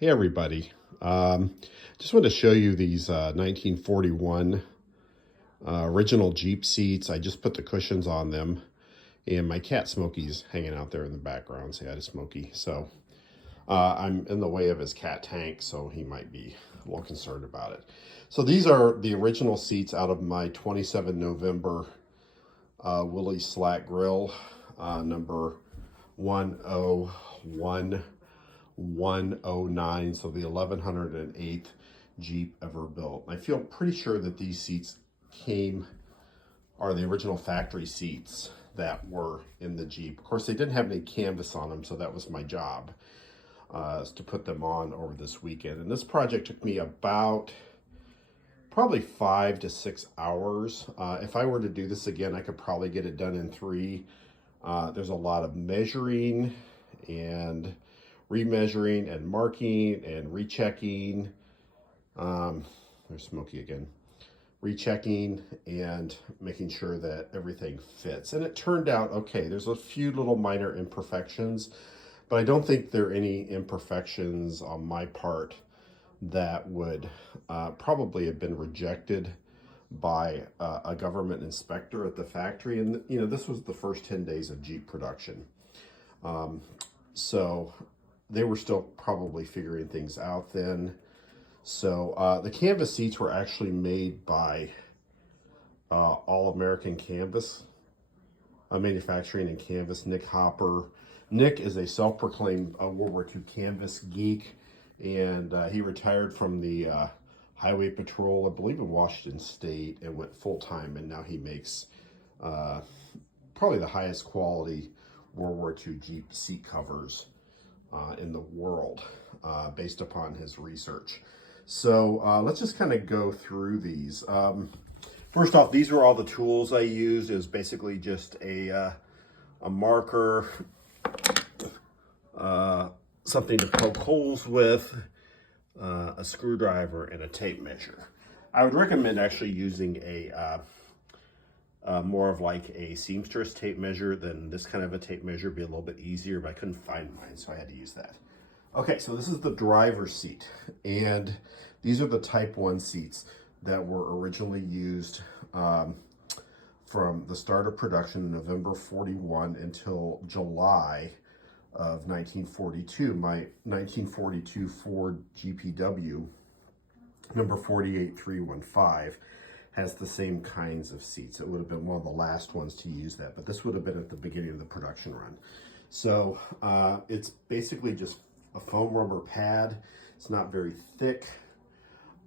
Hey everybody, just want to show you these 1941 original Jeep seats. I just put the cushions on them, and my cat Smokey's hanging out there in the background. Say hi to Smokey. So I'm in the way of his cat Tank, so he might be a little concerned about it. So these are the original seats out of my 27 November Willys Slat grill, number 101. 109, so the 1108th Jeep ever built. I feel pretty sure that these seats are the original factory seats that were in the Jeep. Of course, they didn't have any canvas on them, so that was my job, is to put them on over this weekend. And this project took me about probably 5 to 6 hours. If I were to do this again, I could probably get it done in 3. There's a lot of measuring and remeasuring and marking and rechecking. There's Smokey again. Rechecking and making sure that everything fits. And it turned out okay. There's a few little minor imperfections, but I don't think there are any imperfections on my part that would probably have been rejected by a government inspector at the factory. And you know, this was the first 10 days of Jeep production. So they were still probably figuring things out then. So the canvas seats were actually made by All American Canvas, Manufacturing and Canvas, Nick Hopper. Nick is a self-proclaimed World War II canvas geek, and he retired from the Highway Patrol, I believe in Washington State, and went full-time, and now he makes probably the highest quality World War II Jeep seat covers in the world, based upon his research. So let's just kind of go through these. First off, these are all the tools I used. It was basically just a marker, something to poke holes with, a screwdriver, and a tape measure. I would recommend actually using a more of like a seamstress tape measure than this kind of a tape measure. Be a little bit easier, but I couldn't find mine, so I had to use that. Okay, so this is the driver's seat, and these are the Type 1 seats that were originally used from the start of production in November 41 until July of 1942. My 1942 Ford GPW number 48315 has the same kinds of seats. It would have been one of the last ones to use that, but this would have been at the beginning of the production run. So it's basically just a foam rubber pad. It's not very thick.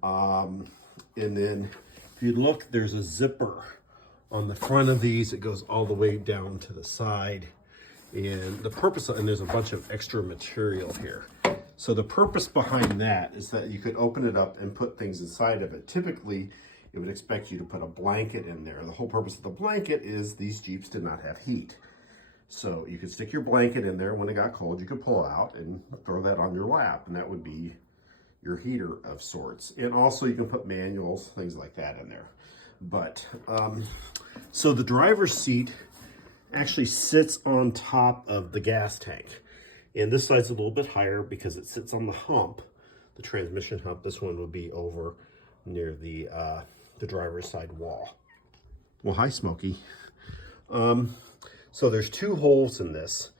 And then if you look, there's a zipper on the front of these. It goes all the way down to the side. And the purpose, and there's a bunch of extra material here. So the purpose behind that is that you could open it up and put things inside of it. Typically, it would expect you to put a blanket in there. The whole purpose of the blanket is these Jeeps did not have heat. So you could stick your blanket in there. When it got cold, you could pull out and throw that on your lap, and that would be your heater of sorts. And also you can put manuals, things like that in there. But, so the driver's seat actually sits on top of the gas tank. And this side's a little bit higher because it sits on the hump, the transmission hump. This one would be over near the driver's side wall. Well, hi, Smokey. So there's 2 holes in this.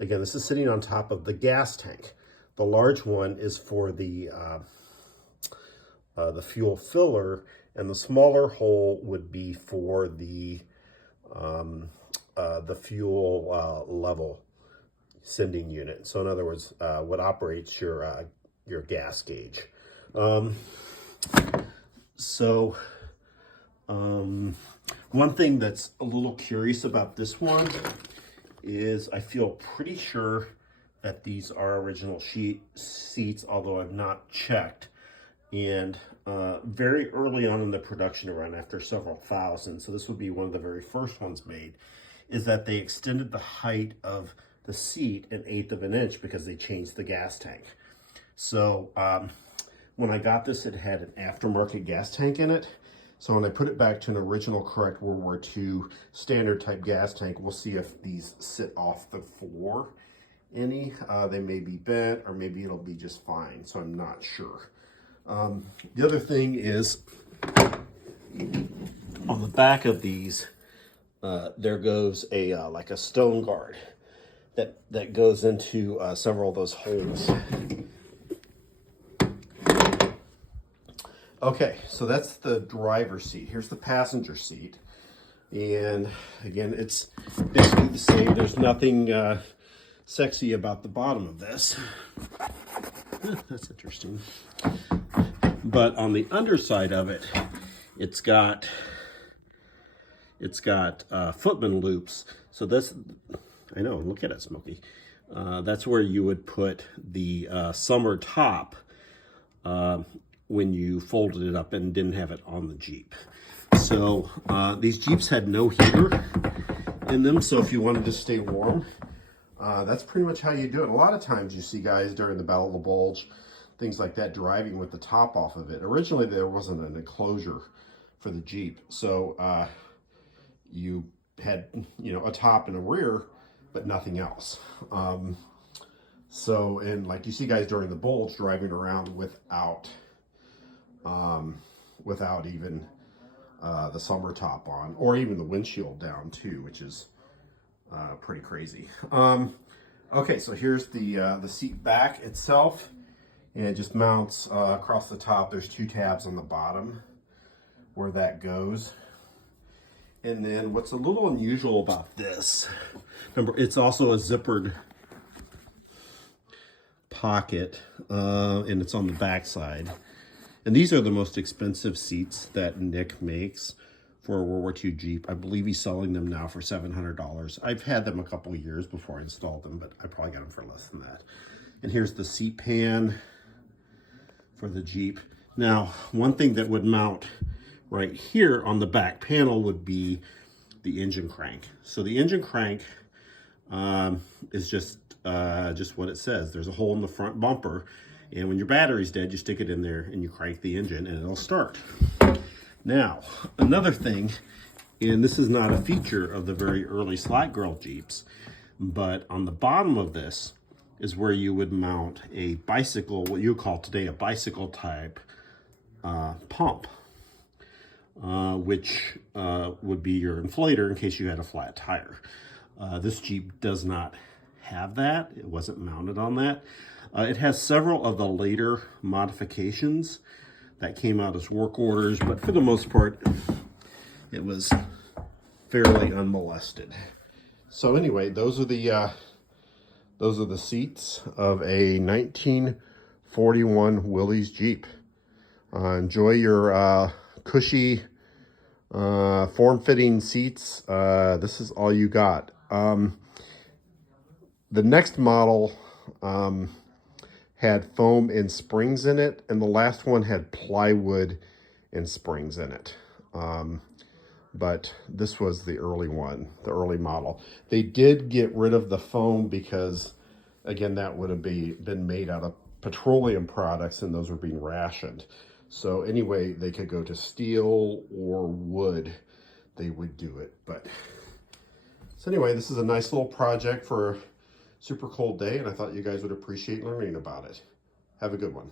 Again, this is sitting on top of the gas tank. The large one is for the fuel filler, and the smaller hole would be for the fuel level sending unit. So in other words, what operates your gas gauge. One thing that's a little curious about this one is I feel pretty sure that these are original seats, although I've not checked. And very early on in the production run, after several thousand, so this would be one of the very first ones made, is that they extended the height of the seat 1/8 of an inch because they changed the gas tank. So when I got this, it had an aftermarket gas tank in it. So when I put it back to an original correct World War II standard type gas tank, we'll see if these sit off the floor any. They may be bent, or maybe it'll be just fine, so I'm not sure. The other thing is, on the back of these, there goes a like a stone guard that goes into several of those holes. Okay, so that's the driver's seat. Here's the passenger seat. And again, it's basically the same. There's nothing sexy about the bottom of this. That's interesting. But on the underside of it, it's got footman loops. So this, I know, look at it, Smokey. That's where you would put the summer top when you folded it up and didn't have it on the Jeep. So these Jeeps had no heater in them, so if you wanted to stay warm, that's pretty much how you do it. A lot of times you see guys during the Battle of the Bulge, things like that, driving with the top off of it. Originally there wasn't an enclosure for the Jeep, so you had, you know, a top and a rear, but nothing else. So, and like you see guys during the Bulge driving around without even the summer top on, or even the windshield down too, which is pretty crazy. Okay, so here's the seat back itself, and it just mounts across the top. There's two tabs on the bottom where that goes. And then what's a little unusual about this, remember, it's also a zippered pocket, and it's on the back side. And these are the most expensive seats that Nick makes for a World War II Jeep. I believe he's selling them now for $700. I've had them a couple of years before I installed them, but I probably got them for less than that. And here's the seat pan for the Jeep. Now, one thing that would mount right here on the back panel would be the engine crank. So the engine crank is just what it says. There's a hole in the front bumper, and when your battery's dead, you stick it in there and you crank the engine and it'll start. Now, another thing, and this is not a feature of the very early Slat Girl Jeeps, but on the bottom of this is where you would mount a bicycle, what you call today a bicycle type pump, which would be your inflator in case you had a flat tire. This Jeep does not have that. It wasn't mounted on that. It has several of the later modifications that came out as work orders, but for the most part, it was fairly unmolested. So anyway, those are the seats of a 1941 Willys Jeep. Enjoy your cushy, form-fitting seats. This is all you got. The next model had foam and springs in it, and the last one had plywood and springs in it. But this was the early one, the early model. They did get rid of the foam because, again, that would have been made out of petroleum products, and those were being rationed. So anyway, they could go to steel or wood, they would do it. But so anyway, this is a nice little project for a super cold day, and I thought you guys would appreciate learning about it. Have a good one.